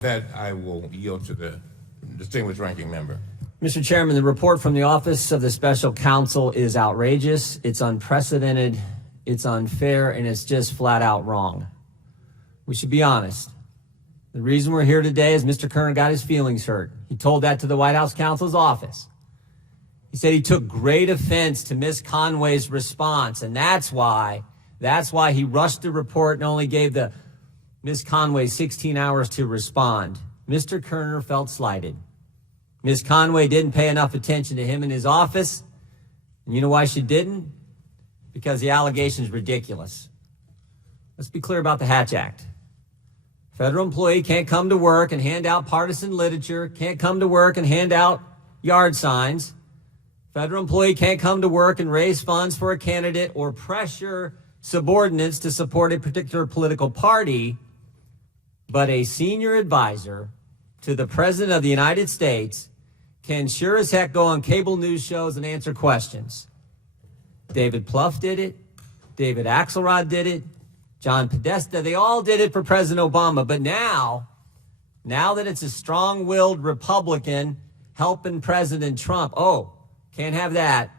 That I will yield to the distinguished ranking member. Mr. Chairman, the report from the Office of the Special Counsel is outrageous, it's unprecedented, it's unfair, and it's just flat out wrong. We should be honest. The reason we're here today is Mr. Kerner got his feelings hurt. He told that to the White House counsel's office. He said he took great offense to Ms. Conway's response, and that's why he rushed the report and only gave the Ms. Conway 16 hours to respond. Mr. Kerner felt slighted. Ms. Conway didn't pay enough attention to him in his office. And you know why she didn't? Because the allegation is ridiculous. Let's be clear about the Hatch Act. Federal employee can't come to work and hand out partisan literature, can't come to work and hand out yard signs. Federal employee can't come to work and raise funds for a candidate or pressure subordinates to support a particular political party. But a senior advisor to the President of the United States can sure as heck go on cable news shows and answer questions. David Plouffe did it. David Axelrod did it. John Podesta, they all did it for President Obama. But now that it's a strong-willed Republican helping President Trump, can't have that.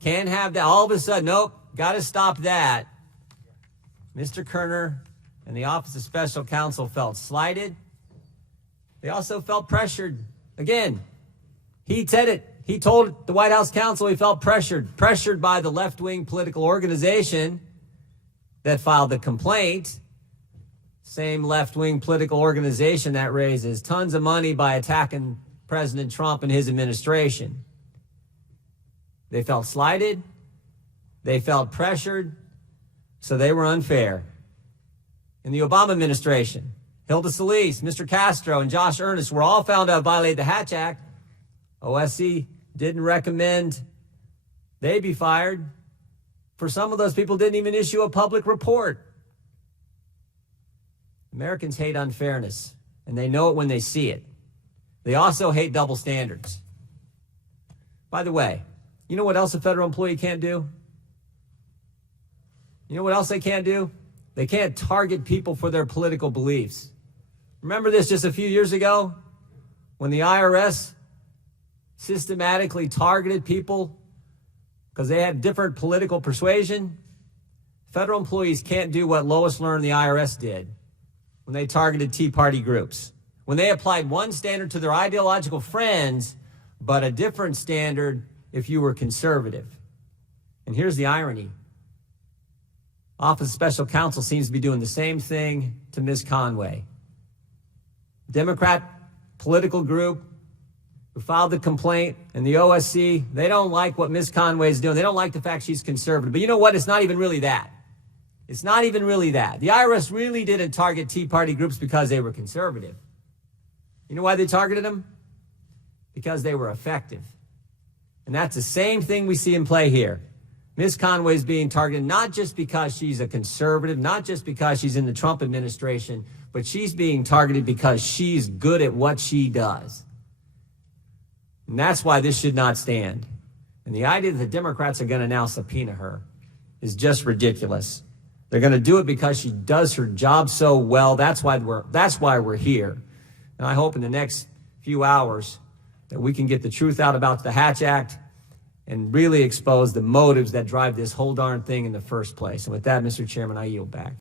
Can't have that. All of a sudden, nope, got to stop that. Mr. Kerner and the Office of Special Counsel felt slighted. They also felt pressured. Again, he said it. He told the White House counsel he felt pressured by the left-wing political organization that filed the complaint. Same left-wing political organization that raises tons of money by attacking President Trump and his administration. They felt slighted. They felt pressured. So they were unfair. In the Obama administration, Hilda Solis, Mr. Castro, and Josh Earnest were all found to have violated the Hatch Act. OSC didn't recommend they be fired. For some of those people, didn't even issue a public report. Americans hate unfairness, and they know it when they see it. They also hate double standards. By the way, you know what else a federal employee can't do? You know what else they can't do? They can't target people for their political beliefs. Remember this just a few years ago when the IRS systematically targeted people because they had different political persuasion? Federal employees can't do what Lois Lerner and the IRS did when they targeted Tea Party groups. When they applied one standard to their ideological friends, but a different standard if you were conservative. And here's the irony. Office of Special Counsel seems to be doing the same thing to Ms. Conway. Democrat political group who filed the complaint and the OSC, they don't like what Ms. Conway is doing. They don't like the fact she's conservative. But you know what? It's not even really that. It's not even really that. The IRS really didn't target Tea Party groups because they were conservative. You know why they targeted them? Because they were effective. And that's the same thing we see in play here. Ms. Conway is being targeted not just because she's a conservative, not just because she's in the Trump administration, but she's being targeted because she's good at what she does. And that's why this should not stand. And the idea that the Democrats are going to now subpoena her is just ridiculous. They're going to do it because she does her job so well. That's why we're here. And I hope in the next few hours that we can get the truth out about the Hatch Act and really expose the motives that drive this whole darn thing in the first place. And with that, Mr. Chairman, I yield back.